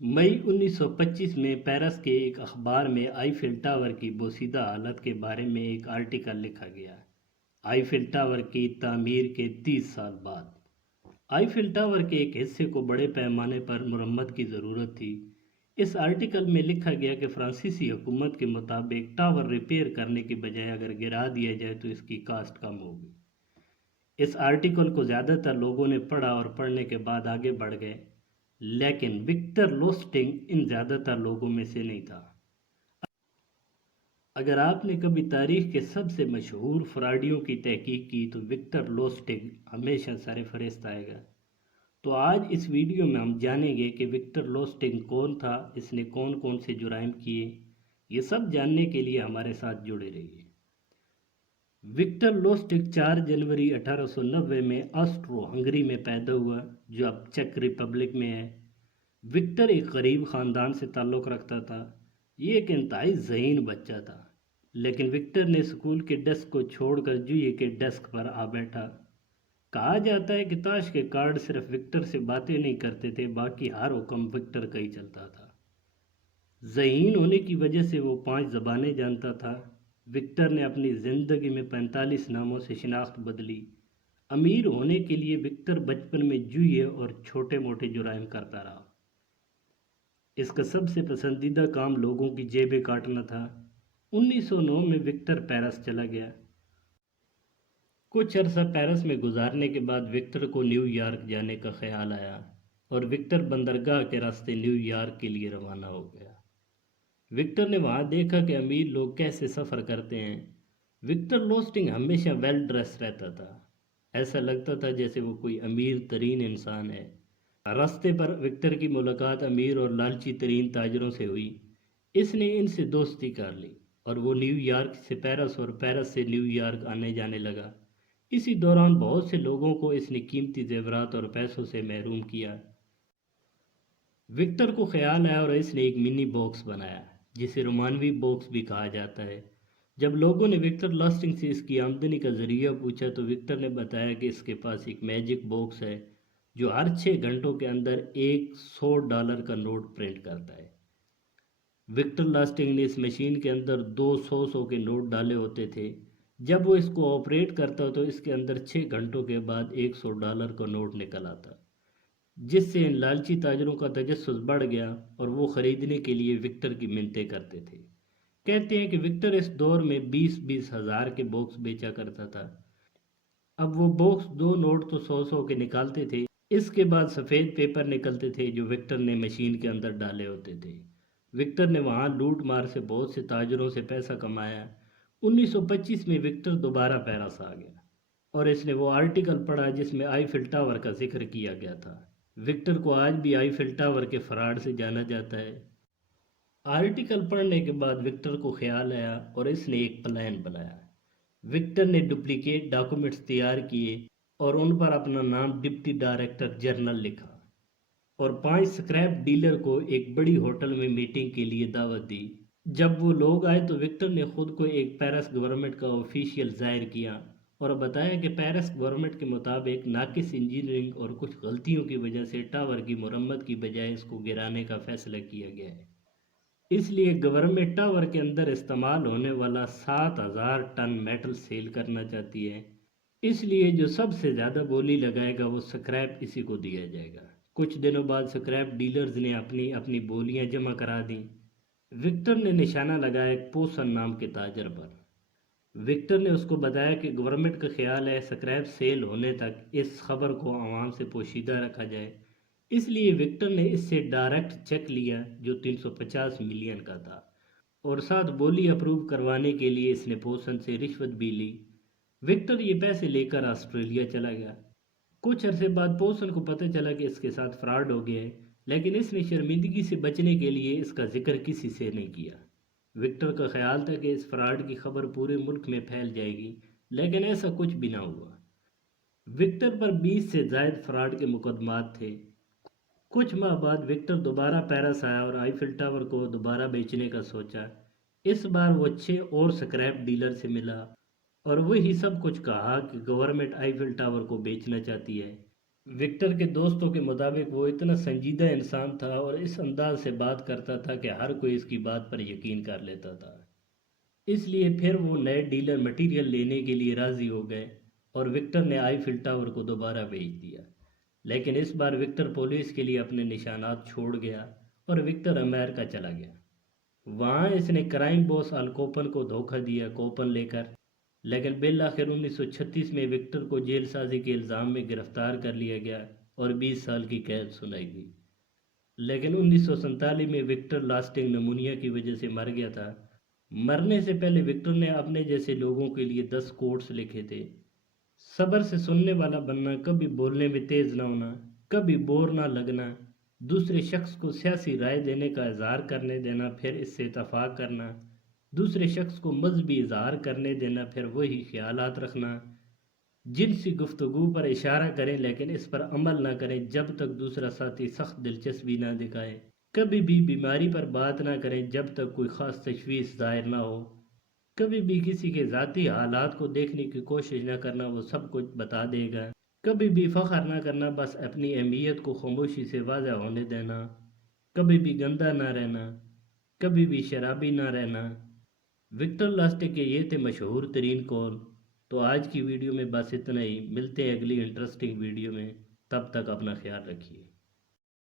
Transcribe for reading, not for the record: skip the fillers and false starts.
मई 1925 में पेरिस के एक अखबार में आईफिल टावर की बोसीदा हालत के बारे में एक आर्टिकल लिखा गया। आईफिल टावर की तामीर के 30 साल बाद आईफिल टावर के एक हिस्से को बड़े पैमाने पर मरम्मत की ज़रूरत थी। इस आर्टिकल में लिखा गया कि फ्रांसीसी हुकूमत के मुताबिक टावर रिपेयर करने के बजाय अगर गिरा दिया जाए तो इसकी कास्ट कम होगी। इस आर्टिकल को ज़्यादातर लोगों ने पढ़ा और पढ़ने के बाद आगे बढ़ गए, लेकिन विक्टर लोस्टिंग इन ज़्यादातर लोगों में से नहीं था। अगर आपने कभी तारीख के सबसे मशहूर फ्राडियों की तहकीक की तो विक्टर लोस्टिग हमेशा सरफहरिस्त आएगा। तो आज इस वीडियो में हम जानेंगे कि विक्टर लोस्टिग कौन था, इसने कौन कौन से जुराइम किए। ये सब जानने के लिए हमारे साथ जुड़े रहिए। विक्टर लोस्टिग 4 जनवरी 1890 में ऑस्ट्रो हंगरी में पैदा हुआ, जो अब चेक रिपब्लिक में है। विक्टर एक गरीब ख़ानदान से ताल्लुक़ रखता था। ये एक इंतहाई ज़हीन बच्चा था, लेकिन विक्टर ने स्कूल के डेस्क को छोड़कर जुए के डेस्क पर आ बैठा। कहा जाता है कि ताश के कार्ड सिर्फ विक्टर से बातें नहीं करते थे, बाकी हर हुक्म विक्टर का ही चलता था। ज़हीन होने की वजह से वो 5 ज़बानें जानता था। विक्टर ने अपनी ज़िंदगी में 45 नामों से शिनाख्त बदली। अमीर होने के लिए विक्टर बचपन में जुए और छोटे मोटे जुराइम करता रहा। इसका सबसे पसंदीदा काम लोगों की जेबें काटना था। 1909 में विक्टर पेरिस चला गया। कुछ अरसा पेरिस में गुजारने के बाद विक्टर को न्यूयॉर्क जाने का ख्याल आया और विक्टर बंदरगाह के रास्ते न्यूयॉर्क के लिए रवाना हो गया। विक्टर ने वहाँ देखा कि अमीर लोग कैसे सफ़र करते हैं। विक्टर लोस्टिंग हमेशा वेल ड्रेस रहता था। ऐसा लगता था जैसे वो कोई अमीर तरीन इंसान है। रास्ते पर विक्टर की मुलाकात अमीर और लालची तरीन ताजरों से हुई। इसने इनसे दोस्ती कर ली और वो न्यूयॉर्क से पेरिस और पेरिस से न्यूयॉर्क आने जाने लगा। इसी दौरान बहुत से लोगों को इसने कीमती जेवरात और पैसों से महरूम किया। विक्टर को ख्याल आया और इसने एक मिनी बॉक्स बनाया, जिसे रोमानवी बॉक्स भी कहा जाता है। जब लोगों ने विक्टर लॉस्टिंग से इसकी आमदनी का जरिया पूछा तो विक्टर ने बताया कि इसके पास एक मैजिक बॉक्स है जो हर 6 घंटों के अंदर एक $100 का नोट प्रिंट करता है। विक्टर लास्टिंग ने इस मशीन के अंदर 200 के नोट डाले होते थे। जब वो इसको ऑपरेट करता तो इसके अंदर 6 घंटों के बाद एक $100 का नोट निकल आता, जिससे इन लालची ताजरों का तजस्सुस बढ़ गया और वो ख़रीदने के लिए विक्टर की मिन्नतें करते थे। कहते हैं कि विक्टर इस दौर में 20-20 हज़ार के बॉक्स बेचा करता था। अब वो बॉक्स 2 नोट तो 100 के निकालते थे। इसके बाद सफ़ेद पेपर निकलते थे जो विक्टर ने मशीन के अंदर डाले होते थे। विक्टर ने वहाँ लूट मार से बहुत से ताजरों से पैसा कमाया। 1925 में विक्टर दोबारा पेरिस आ गया और इसने वो आर्टिकल पढ़ा जिसमें आईफिल टावर का जिक्र किया गया था। विक्टर को आज भी आईफिल टावर के फ्रॉड से जाना जाता है। आर्टिकल पढ़ने के बाद विक्टर को ख्याल आया और इसने एक प्लान बनाया। विक्टर ने डुप्लीकेट डॉक्यूमेंट्स तैयार किए और उन पर अपना नाम डिप्टी डायरेक्टर जनरल लिखा और 5 स्क्रैप डीलर को एक बड़ी होटल में मीटिंग के लिए दावत दी। जब वो लोग आए तो विक्टर ने खुद को एक पेरिस गवर्नमेंट का ऑफिशियल जाहिर किया और बताया कि पेरिस गवर्नमेंट के मुताबिक नाकिस इंजीनियरिंग और कुछ गलतियों की वजह से टावर की मरम्मत की बजाय इसको गिराने का फैसला किया गया है। इसलिए गवर्नमेंट टावर के अंदर इस्तेमाल होने वाला 7,000 टन मेटल सेल करना चाहती है। इसलिए जो सबसे ज़्यादा बोली लगाएगा वो स्क्रैप इसी को दिया जाएगा। कुछ दिनों बाद स्क्रैप डीलर्स ने अपनी अपनी बोलियां जमा करा दी। विक्टर ने निशाना लगाया एक पोसन नाम के ताजर पर। विक्टर ने उसको बताया कि गवर्नमेंट का ख्याल है स्क्रैप सेल होने तक इस खबर को आवाम से पोशीदा रखा जाए। इसलिए विक्टर ने इससे डायरेक्ट चेक लिया जो 350 मिलियन का था और साथ बोली अप्रूव करवाने के लिए इसने पोसन से रिश्वत भी ली। विक्टर ये पैसे लेकर ऑस्ट्रेलिया चला गया। कुछ अरसे बाद पोसन को पता चला कि इसके साथ फ्रॉड हो गया है, लेकिन इसने शर्मिंदगी से बचने के लिए इसका जिक्र किसी से नहीं किया। विक्टर का ख्याल था कि इस फ्रॉड की खबर पूरे मुल्क में फैल जाएगी, लेकिन ऐसा कुछ भी ना हुआ। विक्टर पर 20 से ज़ायद फ्रॉड के मुकदमात थे। कुछ माह बाद विक्टर दोबारा पेरिस आया और आईफिल टावर को दोबारा बेचने का सोचा। इस बार वो 6 और स्क्रैप डीलर से मिला और वही सब कुछ कहा कि गवर्नमेंट आईफिल टावर को बेचना चाहती है। وکٹر کے دوستوں کے مطابق وہ اتنا سنجیدہ انسان تھا اور اس انداز سے بات کرتا تھا کہ ہر کوئی اس کی بات پر یقین کر لیتا تھا۔ اس لیے پھر وہ نئے ڈیلر مٹیریل لینے کے لیے راضی ہو گئے اور وکٹر نے آئی فل ٹاور کو دوبارہ بھیج دیا، لیکن اس بار وکٹر پولیس کے لیے اپنے نشانات چھوڑ گیا اور وکٹر امریکہ چلا گیا۔ وہاں اس نے کرائم باس آل کوپن کو دھوکہ دیا کوپن لے کر، لیکن بالآخر 1936 میں وکٹر کو جیل سازی کے الزام میں گرفتار کر لیا گیا اور 20 سال کی قید سنائی گئی۔ لیکن 1947 میں وکٹر لاسٹنگ نمونیا کی وجہ سے مر گیا تھا۔ مرنے سے پہلے وکٹر نے اپنے جیسے لوگوں کے لیے 10 کوٹس لکھے تھے: صبر سے سننے والا بننا، کبھی بولنے میں تیز نہ ہونا، کبھی بور نہ لگنا، دوسرے شخص کو سیاسی رائے دینے کا اظہار کرنے دینا پھر اس سے اتفاق کرنا، دوسرے شخص کو مذہبی اظہار کرنے دینا پھر وہی خیالات رکھنا، جنسی گفتگو پر اشارہ کریں لیکن اس پر عمل نہ کریں جب تک دوسرا ساتھی سخت دلچسپی نہ دکھائے، کبھی بھی بیماری پر بات نہ کریں جب تک کوئی خاص تشویش ظاہر نہ ہو، کبھی بھی کسی کے ذاتی حالات کو دیکھنے کی کوشش نہ کرنا، وہ سب کچھ بتا دے گا، کبھی بھی فخر نہ کرنا، بس اپنی اہمیت کو خاموشی سے واضح ہونے دینا، کبھی بھی گندا نہ رہنا، کبھی بھی شرابی نہ رہنا۔ وکٹر لاسٹک کے یہ تھے مشہور ترین کال۔ تو آج کی ویڈیو میں بس اتنا ہی، ملتے ہیں اگلی انٹرسٹنگ ویڈیو میں، تب تک اپنا خیال رکھیے۔